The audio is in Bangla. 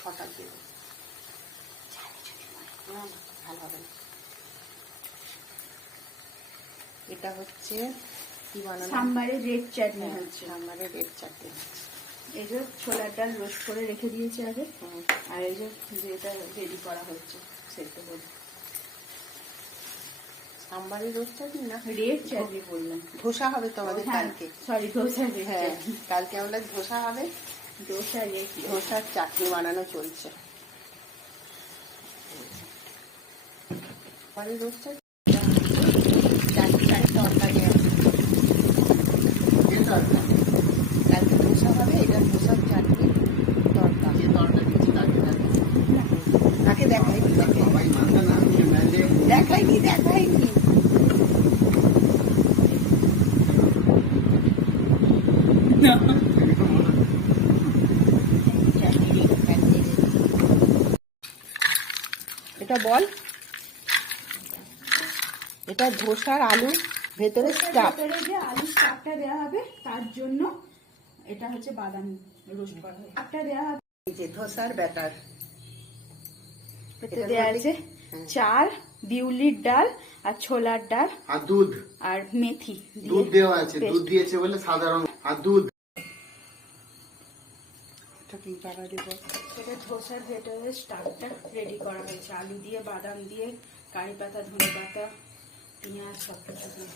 ছটা দেবো, ভালো হবে না। এটা হচ্ছে কি বানানো, সাম্বারের রেড চাটনি হচ্ছে। সাম্বারের রেড চাটনি হচ্ছে। এই যে ছোলার ডাল রোস্ট করে রেখে দিয়েছি আগে, আর এই যে যেটা রেডি করা হচ্ছে সেদ্ধ করে। সাম্বারের রোস্ট চাটনি না, রেড চাটনি বললাম। ধোসা হবে তো আমাদের কালকে। সরি, ধোসা। হ্যাঁ, কালকে আমাদের ধোসা হবে। ধোসা ধোসার চাটনি বানানো চলছে। সাম্বারের রোস্ট চাটনি তরকারি আছে, কালকে ধোসা হবে। এটা ধোসার চাটনি তরকারি। তাকে দেখাইনি, দেখাইনি দেখাইনি। এটা বল, এটা ধোসার আলু ভেতরে স্টাফ। যে আলু স্টাফটা দেওয়া হবে তার জন্য এটা হচ্ছে বাদাম রোস্ট করা হবে। স্টাফটা দেওয়া হবে। এই যে ধোসার ব্যাটার, এতে দেওয়া আছে চাল, বিউলির ডাল আর ছোলার ডাল আর দুধ আর মেথি। দুধ দেওয়া আছে, দুধ দিয়েছে বলে সাধারণ। আর দুধ এটা ধোসার ভেতরে স্টাফটা রেডি করা হয়েছে আলু দিয়ে, বাদাম দিয়ে, কারি পাতা, ধনে পাতা, পেঁয়াজ সব কিছু দিয়ে।